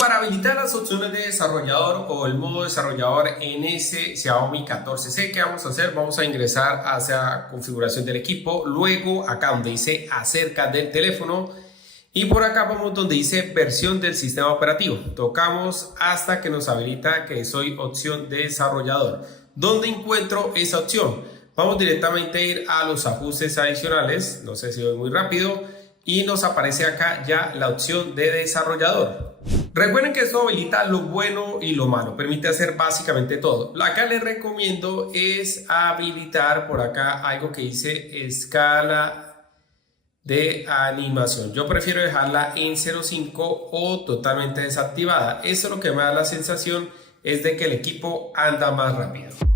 para habilitar las opciones de desarrollador o el modo desarrollador en ese Xiaomi 14C, ¿qué vamos a hacer? Vamos a ingresar hacia configuración del equipo, luego acá donde dice acerca del teléfono y por acá vamos donde dice versión del sistema operativo. Tocamos hasta que nos habilita que soy opción de desarrollador. ¿Dónde encuentro esa opción? Vamos directamente a ir a los ajustes adicionales, no sé si voy muy rápido, y nos aparece acá ya la opción de desarrollador. Recuerden que esto habilita lo bueno y lo malo, permite hacer básicamente todo. Acá les recomiendo es habilitar por acá algo que dice escala de animación. Yo prefiero dejarla en 0.5 o totalmente desactivada. Eso lo que me da la sensación es de que el equipo anda más rápido.